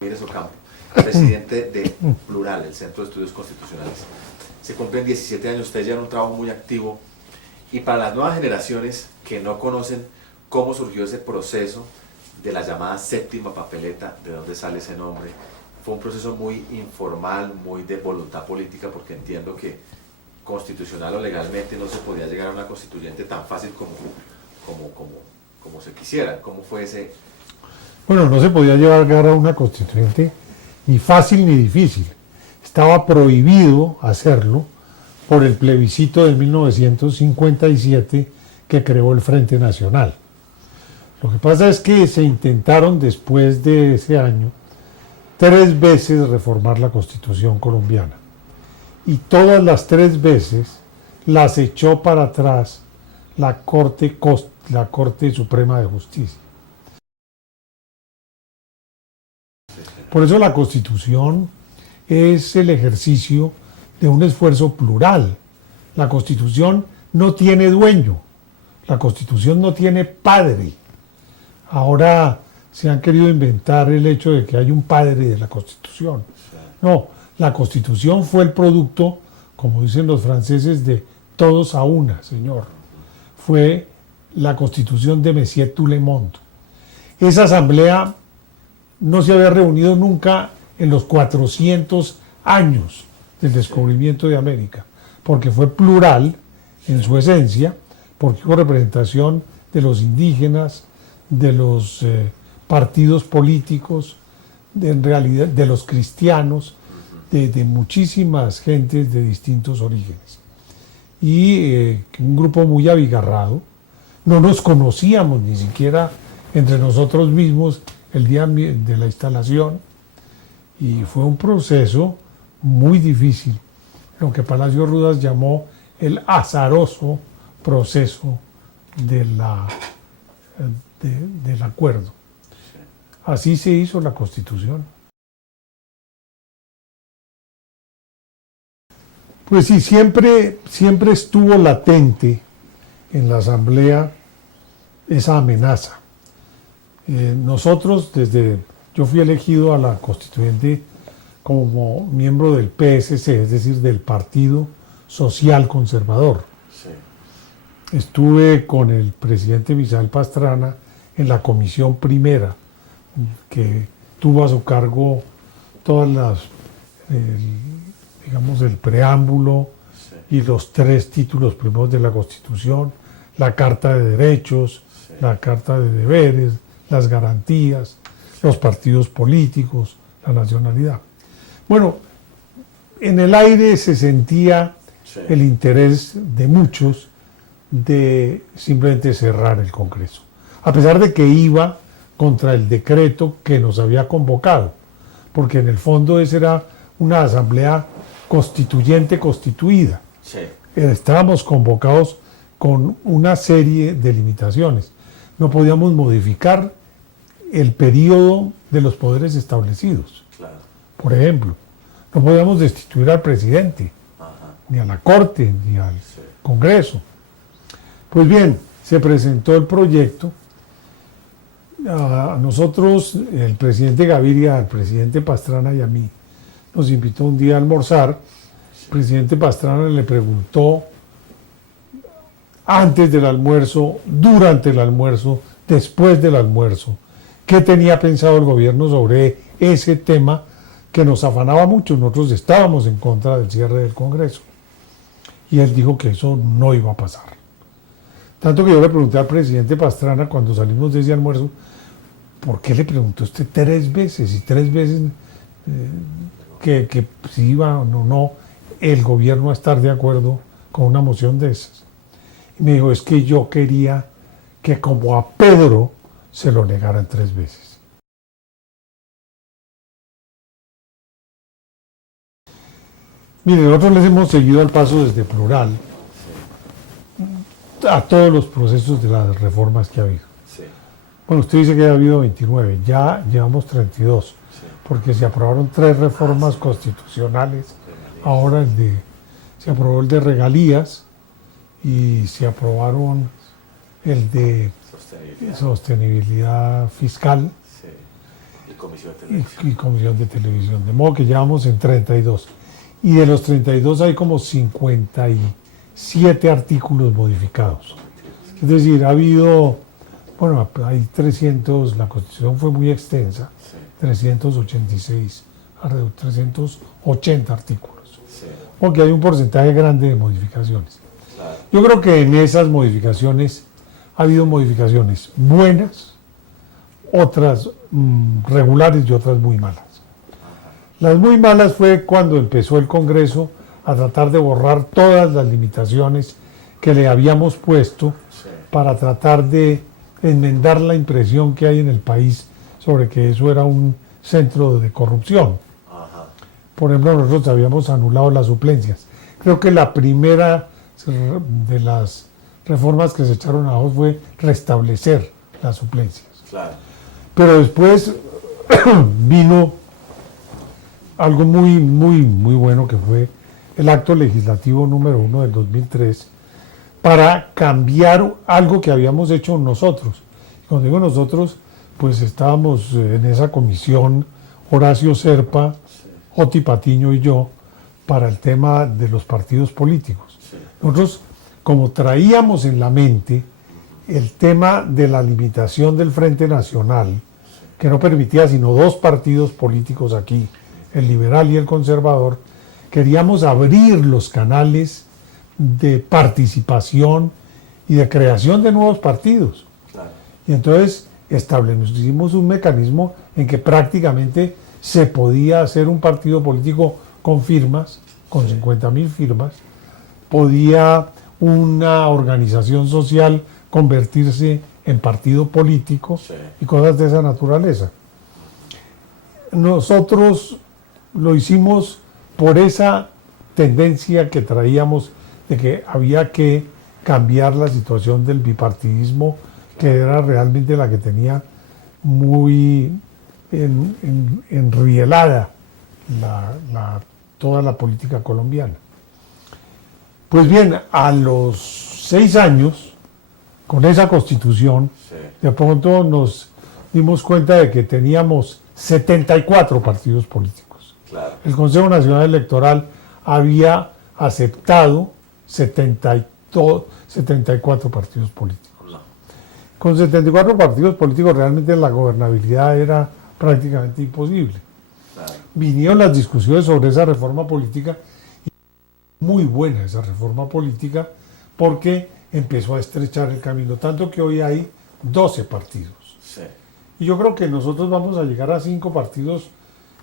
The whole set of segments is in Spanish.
Ramírez Ocampo, presidente de Plural, el Centro de Estudios Constitucionales. Se cumplen 17 años, ustedes llevan un trabajo muy activo y para las nuevas generaciones que no conocen cómo surgió ese proceso de la llamada séptima papeleta, de dónde sale ese nombre, fue un proceso muy informal, muy de voluntad política, porque entiendo que constitucional o legalmente no se podía llegar a una constituyente tan fácil como se quisiera. ¿Cómo fue ese? Bueno, no se podía llegar a una constituyente ni fácil ni difícil. Estaba prohibido hacerlo por el plebiscito de 1957 que creó el Frente Nacional. Lo que pasa es que se intentaron después de ese año 3 veces reformar la Constitución colombiana. Y todas las 3 veces las echó para atrás la Corte Suprema de Justicia. Por eso la Constitución es el ejercicio de un esfuerzo plural. La Constitución no tiene dueño, la Constitución no tiene padre. Ahora se han querido inventar el hecho de que hay un padre de la Constitución. No, la Constitución fue el producto, como dicen los franceses, de todos a una, señor. Fue la Constitución de Messier Tout le Monde. Esa asamblea no se había reunido nunca en los 400 años del descubrimiento de América, porque fue plural en su esencia, porque hubo representación de los indígenas, de los partidos políticos, en realidad de los cristianos, de muchísimas gentes de distintos orígenes. Y un grupo muy abigarrado, no nos conocíamos ni siquiera entre nosotros mismos el día de la instalación, y fue un proceso muy difícil, lo que Palacio Rudas llamó el azaroso proceso del acuerdo. Así se hizo la Constitución. Pues sí, siempre estuvo latente en la Asamblea esa amenaza. Yo fui elegido a la Constituyente como miembro del PSC, es decir, del Partido Social Conservador. Sí. Estuve con el presidente Misael Pastrana en la Comisión Primera, que tuvo a su cargo todas el preámbulo, sí, y los 3 títulos primeros de la Constitución, la Carta de Derechos, sí, la Carta de Deberes, las garantías, los partidos políticos, la nacionalidad. Bueno, en el aire se sentía, sí, el interés de muchos de simplemente cerrar el Congreso, a pesar de que iba contra el decreto que nos había convocado, porque en el fondo esa era una asamblea constituyente constituida. Sí. Estábamos convocados con una serie de limitaciones. No podíamos modificar el periodo de los poderes establecidos. Claro. Por ejemplo, no podíamos destituir al presidente, ajá, ni a la Corte, ni al, sí, Congreso. Pues bien, se presentó el proyecto. A nosotros, el presidente Gaviria, el presidente Pastrana y a mí, nos invitó un día a almorzar. El presidente Pastrana le preguntó antes del almuerzo, durante el almuerzo, después del almuerzo, qué tenía pensado el gobierno sobre ese tema que nos afanaba mucho. Nosotros estábamos en contra del cierre del Congreso. Y él dijo que eso no iba a pasar. Tanto que yo le pregunté al presidente Pastrana cuando salimos de ese almuerzo, ¿por qué le preguntó usted 3 veces? Y 3 veces que si iba o no el gobierno a estar de acuerdo con una moción de esas. Y me dijo, es que yo quería que como a Pedro se lo negaran 3 veces. Mire, nosotros les hemos seguido al paso desde Plural a todos los procesos de las reformas que ha habido. Sí. Bueno, usted dice que ha habido 29, ya llevamos 32, sí, porque se aprobaron 3 reformas constitucionales. Ahora se aprobó el de regalías y se aprobaron el de sostenibilidad fiscal. Sí. Y comisión de televisión. y comisión de televisión. De modo que ya vamos en 32. Y de los 32 hay como 57 artículos modificados. Es decir, ha habido, bueno, hay 300, la Constitución fue muy extensa, Sí, 386, 380 artículos. sí, Porque hay un porcentaje grande de modificaciones. claro. Yo creo que en esas modificaciones ha habido modificaciones buenas, otras regulares y otras muy malas. Las muy malas fue cuando empezó el Congreso a tratar de borrar todas las limitaciones que le habíamos puesto Sí, para tratar de enmendar la impresión que hay en el país sobre que eso era un centro de corrupción. ajá, Por ejemplo, nosotros habíamos anulado las suplencias. Creo que la primera de las reformas que se echaron abajo fue restablecer las suplencias. claro. Pero después vino algo muy bueno, que fue el acto legislativo número 1 del 2003 para cambiar algo que habíamos hecho nosotros. Cuando digo nosotros, pues estábamos en esa comisión, Horacio Serpa, Sí, Oti Patiño y yo, para el tema de los partidos políticos. sí, Nosotros, como traíamos en la mente el tema de la limitación del Frente Nacional, que no permitía sino dos partidos políticos aquí, el liberal y el conservador, queríamos abrir los canales de participación y de creación de nuevos partidos. claro. Y entonces establecimos un mecanismo en que prácticamente se podía hacer un partido político con firmas, con 50.000 firmas, podía una organización social convertirse en partido político Sí, y cosas de esa naturaleza. Nosotros lo hicimos por esa tendencia que traíamos de que había que cambiar la situación del bipartidismo, que era realmente la que tenía muy enrielada toda la política colombiana. Pues bien, a los 6 años, con esa constitución, sí, de pronto nos dimos cuenta de que teníamos 74 partidos políticos. claro. El Consejo Nacional Electoral había aceptado 74 partidos políticos. No, Con 74 partidos políticos realmente la gobernabilidad era prácticamente imposible. claro. Vinieron las discusiones sobre esa reforma política, y muy buena esa reforma política, porque empezó a estrechar el camino, tanto que hoy hay 12 partidos. Sí, Y yo creo que nosotros vamos a llegar a 5 partidos,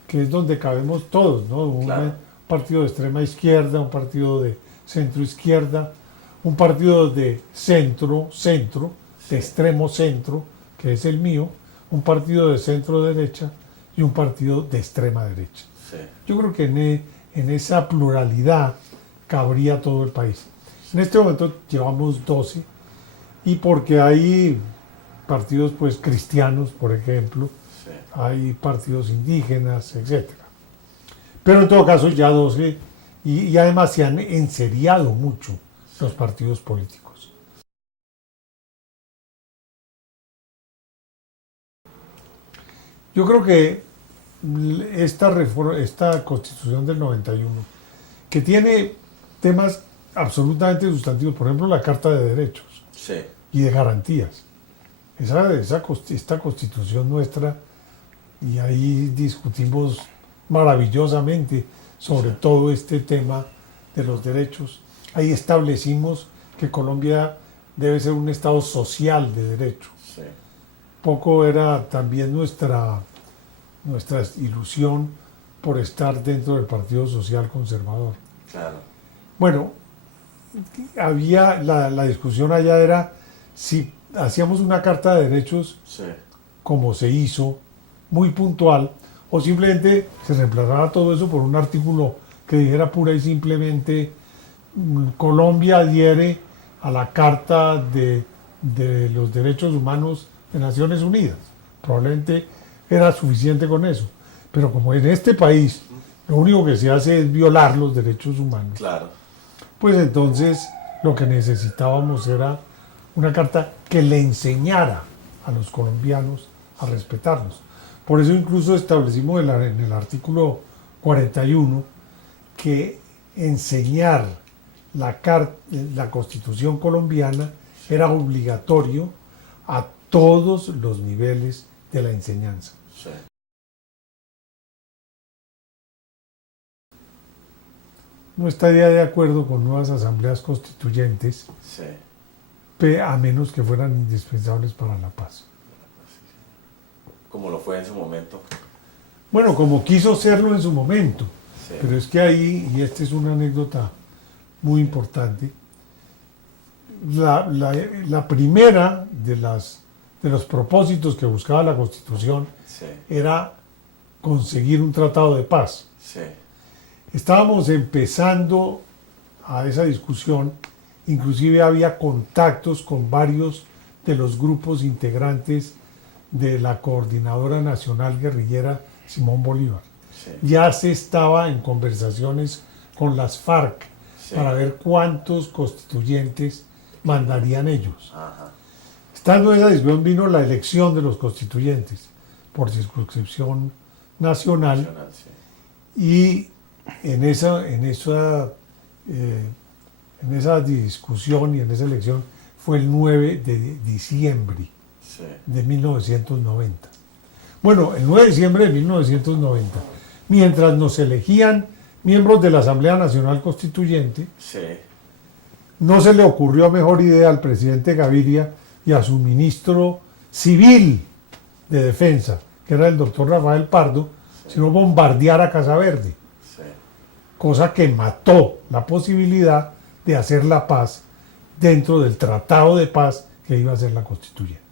que es donde cabemos todos, ¿no? Un Claro. partido de extrema izquierda, un partido de centro izquierda, un partido de centro, de extremo centro, que es el mío, un partido de centro derecha y un partido de extrema derecha. sí, Yo creo que en esa pluralidad cabría todo el país. En este momento llevamos 12, y porque hay partidos pues cristianos, por ejemplo, sí, hay partidos indígenas, etc. Pero en todo caso ya 12, y además se han enseriado mucho los partidos políticos. Yo creo que esta constitución del 91, que tiene temas absolutamente sustantivos, por ejemplo la Carta de Derechos sí, y de Garantías, esta constitución nuestra, y ahí discutimos maravillosamente sobre todo este tema de los derechos. Ahí establecimos que Colombia debe ser un Estado social de derecho. sí, Poco era también nuestra ilusión por estar dentro del Partido Social Conservador. claro. Bueno, había la discusión allá era si hacíamos una carta de derechos Sí, como se hizo, muy puntual, o simplemente se reemplazaba todo eso por un artículo que dijera pura y simplemente Colombia adhiere a la Carta de los Derechos Humanos de Naciones Unidas. Probablemente era suficiente con eso. Pero como en este país lo único que se hace es violar los derechos humanos, claro. pues entonces lo que necesitábamos era una carta que le enseñara a los colombianos a respetarlos. Por eso incluso establecimos en el artículo 41 que enseñar la Constitución colombiana era obligatorio a todos los niveles de la enseñanza. Sí. No estaría de acuerdo con nuevas asambleas constituyentes, Sí. a menos que fueran indispensables para la paz. Como lo fue en su momento. Bueno, como quiso serlo en su momento, Sí. pero es que ahí, y esta es una anécdota muy importante, la primera de los propósitos que buscaba la Constitución Sí. era conseguir un tratado de paz. Sí. Estábamos empezando a esa discusión, inclusive había contactos con varios de los grupos integrantes de la Coordinadora Nacional Guerrillera Simón Bolívar. Sí. Ya se estaba en conversaciones con las FARC Sí. para ver cuántos constituyentes mandarían ellos. Ajá. Estando en esa discusión vino la elección de los constituyentes por circunscripción nacional, Nacional, sí. y en esa discusión y en esa elección fue el 9 de diciembre Sí. de 1990. Bueno, el 9 de diciembre de 1990, mientras nos elegían miembros de la Asamblea Nacional Constituyente, Sí. no se le ocurrió mejor idea al presidente Gaviria y a su ministro civil de defensa, que era el doctor Rafael Pardo, sino bombardear a Casa Verde, Sí. cosa que mató la posibilidad de hacer la paz dentro del tratado de paz que iba a ser la constituyente.